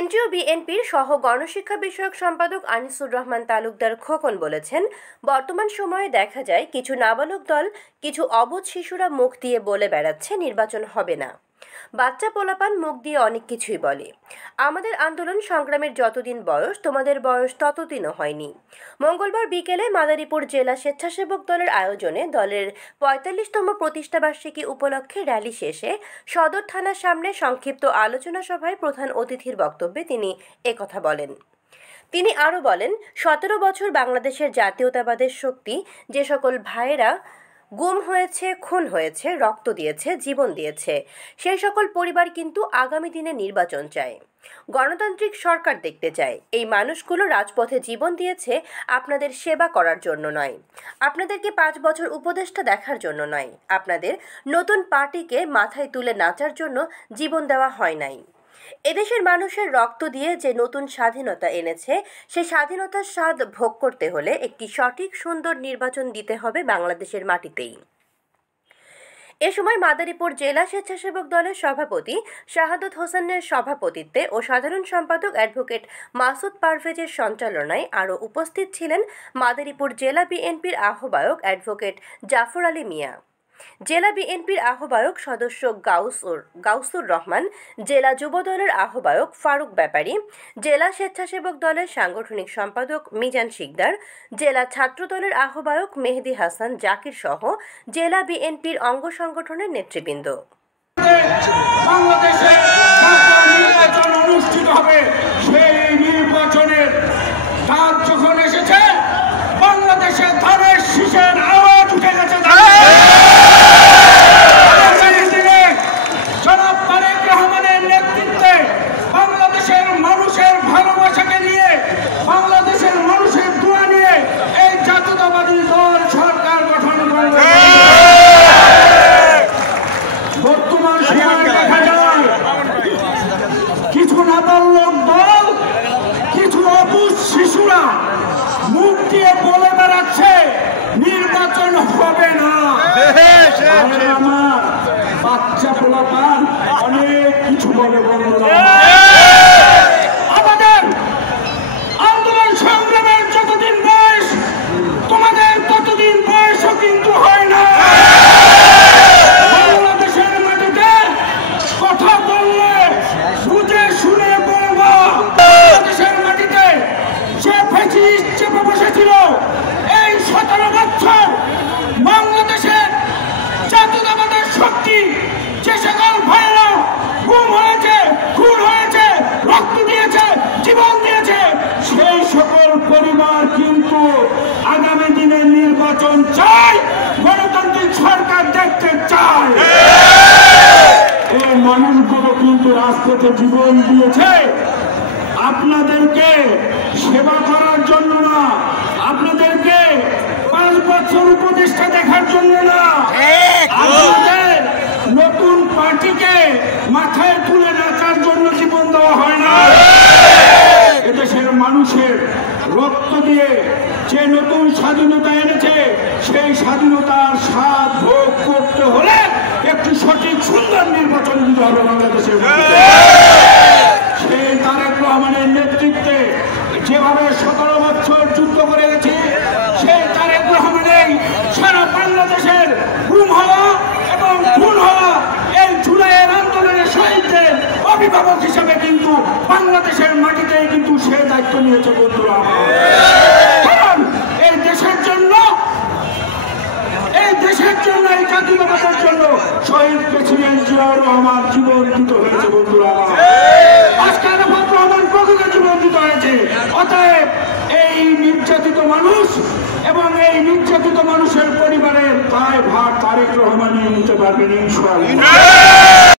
কেন্দ্রীয় বিএনপির সহ গণশিক্ষা বিষয়ক সম্পাদক আনিসুর রহমান তালুকদার খোকন বলেছেন, বর্তমান সময়ে দেখা যায় কিছু নাবালক দল, কিছু অবুঝ শিশুরা মুখ দিয়ে বলে বেড়াচ্ছে নির্বাচন হবে না। বাচ্চা পোলাপান মুখ দিয়ে অনেক কিছুই বলে। আমাদের আন্দোলন সংগ্রামের যতদিন বয়স, তোমাদের বয়স ততদিনও হয়নি। মঙ্গলবার বিকেলে মাদারীপুর জেলা স্বেচ্ছাসেবক দলের আয়োজনে দলের ৪৫তম প্রতিষ্ঠাবার্ষিকী উপলক্ষে র্যালি শেষে সদর থানার সামনে সংক্ষিপ্ত আলোচনা সভায় প্রধান অতিথির বক্তব্যে তিনি একথা বলেন। তিনি আরও বলেন, ১৭ বছর বাংলাদেশের জাতীয়তাবাদের শক্তি যে সকল ভাইয়েরা গুম হয়েছে, খুন হয়েছে, রক্ত দিয়েছে, জীবন দিয়েছে, সেই সকল পরিবার কিন্তু আগামী দিনে নির্বাচন চায়, গণতান্ত্রিক সরকার দেখতে চায়। এই মানুষগুলো রাজপথে জীবন দিয়েছে আপনাদের সেবা করার জন্য নয়, আপনাদেরকে ৫ বছর উপদেষ্টা দেখার জন্য নয়, আপনাদের নতুন পার্টিকে মাথায় তুলে নাচার জন্য জীবন দেওয়া হয় নাই। এদেশের মানুষের রক্ত দিয়ে যে নতুন স্বাধীনতা এনেছে, সেই স্বাধীনতার স্বাদ ভোগ করতে হলে একটি সঠিক সুন্দর নির্বাচন দিতে হবে বাংলাদেশের মাটিতেই। এ সময় মাদারীপুর জেলা স্বেচ্ছাসেবক দলের সভাপতি শাহাদত হোসেনের সভাপতিত্বে ও সাধারণ সম্পাদক অ্যাডভোকেট মাসুদ পারভেজের সঞ্চালনায় আরও উপস্থিত ছিলেন মাদারীপুর জেলা বিএনপির আহ্বায়ক অ্যাডভোকেট জাফর আলী মিয়া, জেলা বিএনপির আহ্বায়ক সদস্য গাউসুর রহমান, জেলা যুব দলের আহ্বায়ক ফারুক ব্যাপারী, জেলা স্বেচ্ছাসেবক দলের সাংগঠনিক সম্পাদক মিজান শিকদার, জেলা ছাত্র দলের আহ্বায়ক মেহেদি হাসান জাকির সহ জেলা বিএনপির অঙ্গ সংগঠনের নেতৃবৃন্দ। বাংলাদেশে নির্বাচন অনুষ্ঠিত হবে, সেই নির্বাচনের ডাক যখন এসেছে, বাংলাদেশে ধানের শীষের আওয়াজ উঠে গেছে। শিশুরা মুখ দিয়ে বলে বেড়াচ্ছে নির্বাচন হবে না। আমার বাচ্চা পোলাপান অনেক কিছু বলে বন্ধুরা। আমাদের আন্দোলন সংগ্রামের যতদিন বয়স, তোমাদের ততদিন বয়সও কিন্তু হয় না। বাংলাদেশের মাটিতে কথা বললে বুঝে শুনে বলবো। বাংলাদেশের মাটিতে যে ফ্যাসিস্ট চেপে বসেছিল, এই ১৭ বছর বাংলাদেশের জাতীয়তাবাদের শক্তি যে সকল ভাইয়েরা গুম হয়েছে, খুন হয়েছে, রক্ত দিয়েছে, জীবন দিয়েছে, সেই সকল পরিবার কিন্তু আগামী দিনের নির্বাচন চায়, গণতান্ত্রিক সরকার দেখতে চায়। এই মানুষগুলো কিন্তু রাজপথে জীবন দিয়েছে আপনাদেরকে সেবা করার জন্য না, আপনাদেরকে ৫ বছর উপদেষ্টা দেখার জন্য না, আপনাদের নতুন পার্টিকে মাথায় তুলে নাচার জন্য জীবন দেওয়া হয় না। এদেশের মানুষের রক্ত দিয়ে যে নতুন স্বাধীনতা এনেছে, সেই স্বাধীনতার স্বাদ ভোগ করতে হলে একটি সঠিক সুন্দর নির্বাচন দিতে হবে বাংলাদেশের। সেই তারেক রহমানের নেতৃত্বে যেভাবে ১৭ বছর যুদ্ধ করে গেছে, সেই তারেক রহমানের সারা বাংলাদেশের গুম হওয়া এবং খুন হওয়া এই জুলাইয়ের আন্দোলনের শহীদদের অভিভাবক হিসেবে কিন্তু বাংলাদেশের মাটিতেই কিন্তু সে দায়িত্ব নিয়েছে বন্ধুরা। কারণ এই দেশের জন্য, এই জাতীয়তাবাদের জন্য শহীদ প্রেসিডেন্ট জিয়াউর রহমান জীবন দিতে হয়েছে বন্ধুরা। আজকাল রহমান কখনো জীবন দিতে হয়েছে। অতএব এই নির্যাতিত মানুষ এবং এই নির্যাতিত মানুষের পরিবারের দায় ভার তারেক রহমানই নিতে পারবেন ইনশাআল্লাহ।